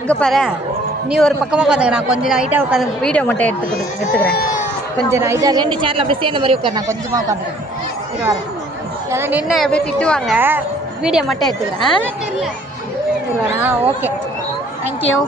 இங்கே பாரு, நீ ஒரு பக்கமாக உட்காந்துக்க, நான் கொஞ்சம் நைட்டாக உட்காந்து வீடியோ மட்டும் எடுத்துக்கிறேன். கொஞ்சம் நைட்டாக 2 சேரில் அப்படியே சேர்ந்த மாதிரி உட்காரு, நான் கொஞ்சமாக உட்காந்துக்கிறேன். வரேன், ஏன்னா நின்று அப்படியே திட்டுவாங்க. வீடியோ மட்டும் எடுத்துக்கிறேன். இல்லைண்ணா, ஓகே, தேங்க்யூ.